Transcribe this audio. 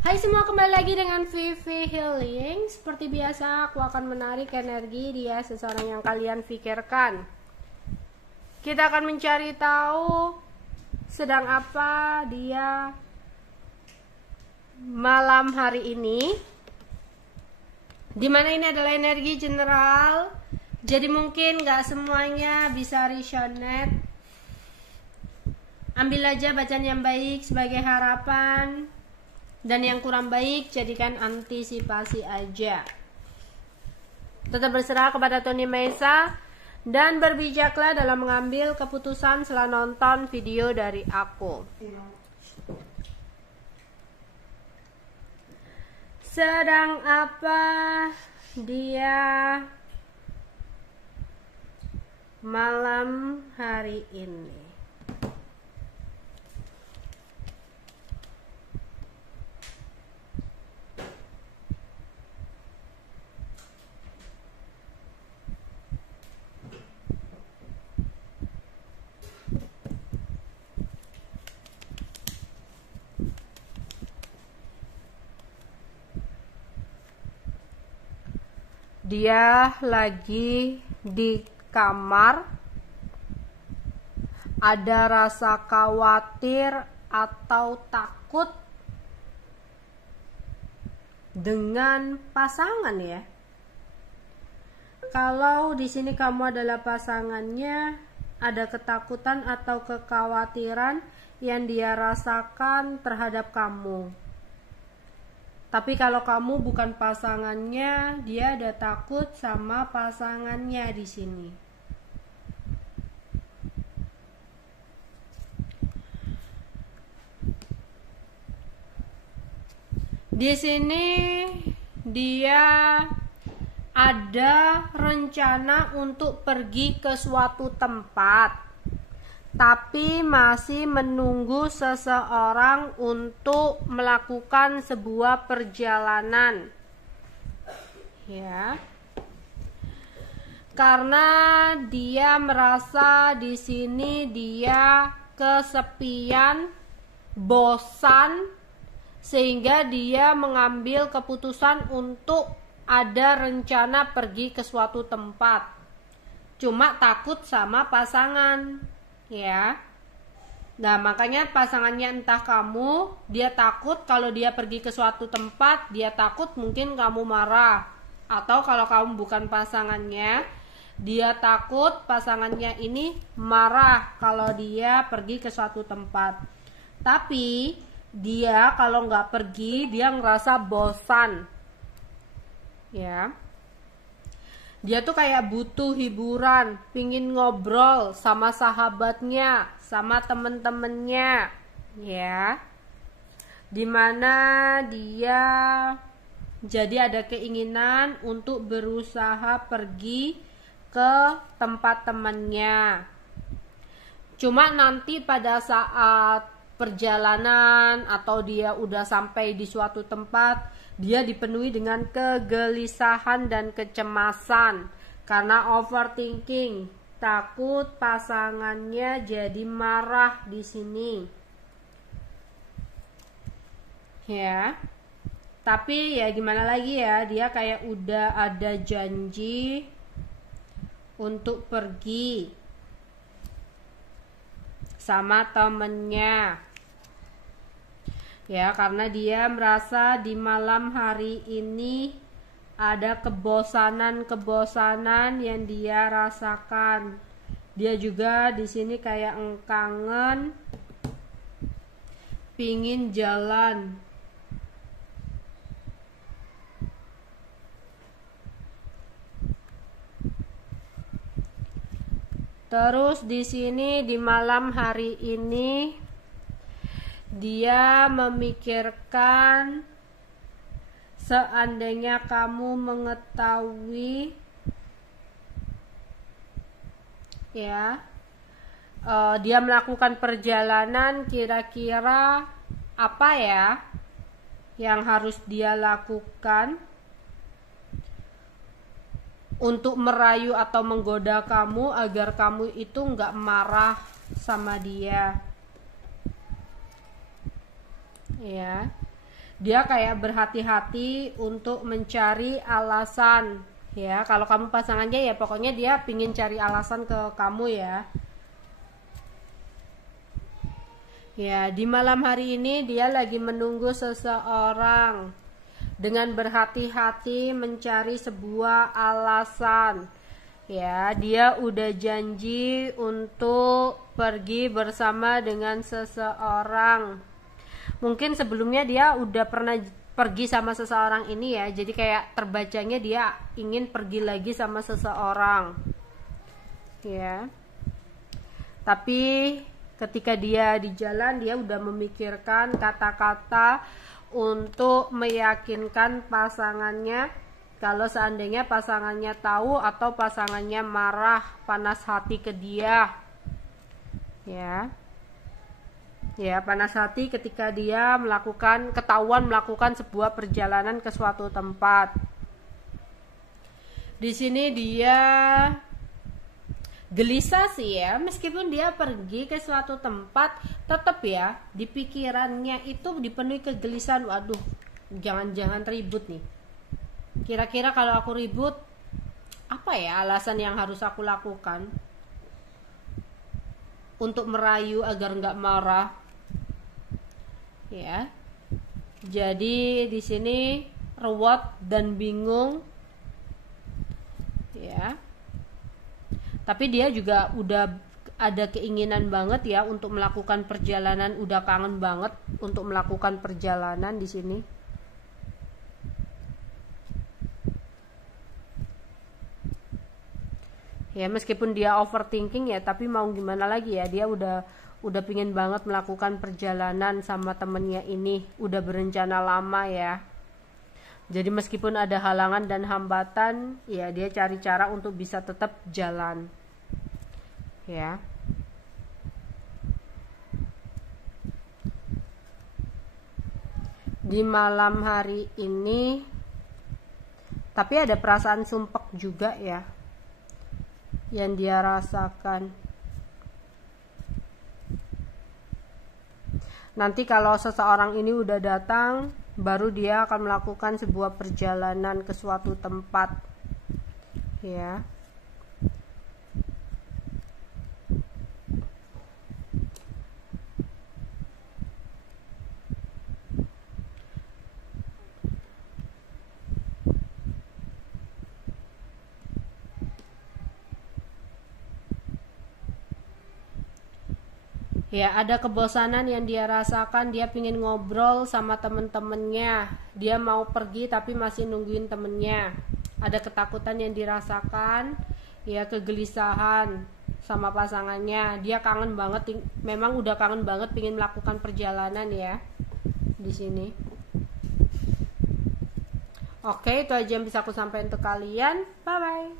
Hai semua, kembali lagi dengan Vivi Healing. Seperti biasa, aku akan menarik energi dia seseorang yang kalian pikirkan. Kita akan mencari tahu sedang apa dia malam hari ini. Dimana ini adalah energi general, jadi mungkin gak semuanya bisa resonate. Ambil aja bacaan yang baik sebagai harapan, dan yang kurang baik jadikan antisipasi aja. Tetap berserah kepada Tuhan Yang Maha Esa dan berbijaklah dalam mengambil keputusan setelah nonton video dari aku. Sedang apa dia malam hari ini? Dia lagi di kamar, ada rasa khawatir atau takut dengan pasangan ya. Kalau di sini kamu adalah pasangannya, ada ketakutan atau kekhawatiran yang dia rasakan terhadap kamu. Tapi kalau kamu bukan pasangannya, dia ada takut sama pasangannya di sini. Di sini dia ada rencana untuk pergi ke suatu tempat, tapi masih menunggu seseorang untuk melakukan sebuah perjalanan. Ya. Karena dia merasa di sini dia kesepian, bosan, sehingga dia mengambil keputusan untuk ada rencana pergi ke suatu tempat. Cuma takut sama pasangan. Ya, nah makanya pasangannya entah kamu, dia takut kalau dia pergi ke suatu tempat, dia takut mungkin kamu marah. Atau kalau kamu bukan pasangannya, dia takut pasangannya ini marah kalau dia pergi ke suatu tempat. Tapi dia kalau nggak pergi, dia ngerasa bosan. Ya, dia tuh kayak butuh hiburan, pingin ngobrol sama sahabatnya, sama temen-temennya, ya. Dimana dia jadi ada keinginan untuk berusaha pergi ke tempat temannya. Cuma nanti pada saat perjalanan atau dia udah sampai di suatu tempat, dia dipenuhi dengan kegelisahan dan kecemasan karena overthinking, takut pasangannya jadi marah di sini. Ya. Tapi ya gimana lagi ya, dia kayak udah ada janji untuk pergi sama temennya. Ya, karena dia merasa di malam hari ini ada kebosanan-kebosanan yang dia rasakan. Dia juga di sini kayak kangen, pingin jalan. Terus di sini di malam hari ini dia memikirkan seandainya kamu mengetahui ya, dia melakukan perjalanan, kira-kira apa ya yang harus dia lakukan untuk merayu atau menggoda kamu agar kamu itu nggak marah sama dia. Ya, dia kayak berhati-hati untuk mencari alasan ya. Kalau kamu pasangannya ya pokoknya dia pingin cari alasan ke kamu ya. Ya, di malam hari ini dia lagi menunggu seseorang dengan berhati-hati mencari sebuah alasan. Ya, dia udah janji untuk pergi bersama dengan seseorang. Mungkin sebelumnya dia udah pernah pergi sama seseorang ini ya. Jadi kayak terbacanya dia ingin pergi lagi sama seseorang. Ya. Tapi ketika dia di jalan dia udah memikirkan kata-kata untuk meyakinkan pasangannya kalau seandainya pasangannya tahu atau pasangannya marah, panas hati ke dia. Ya. Ya, panas hati ketika dia ketahuan melakukan sebuah perjalanan ke suatu tempat. Di sini dia gelisah sih ya, meskipun dia pergi ke suatu tempat, tetap ya di pikirannya itu dipenuhi kegelisahan. Waduh, jangan-jangan ribut nih. Kira-kira kalau aku ribut, apa ya alasan yang harus aku lakukan untuk merayu agar nggak marah? Ya, jadi di sini ruwet dan bingung, ya. Tapi dia juga udah ada keinginan banget ya untuk melakukan perjalanan, udah kangen banget untuk melakukan perjalanan di sini. Ya, meskipun dia overthinking ya, tapi mau gimana lagi ya, dia udah pingin banget melakukan perjalanan sama temennya ini, udah berencana lama ya. Jadi meskipun ada halangan dan hambatan, ya dia cari cara untuk bisa tetap jalan. Ya. Di malam hari ini, tapi ada perasaan sumpek juga ya yang dia rasakan. Nanti kalau seseorang ini udah datang, baru dia akan melakukan sebuah perjalanan ke suatu tempat. Ya. Ya, ada kebosanan yang dia rasakan, dia pingin ngobrol sama temen-temennya. Dia mau pergi tapi masih nungguin temennya. Ada ketakutan yang dirasakan, ya kegelisahan sama pasangannya. Dia kangen banget, memang udah kangen banget pingin melakukan perjalanan ya di sini. Oke, itu aja yang bisa aku sampaikan untuk kalian. Bye bye.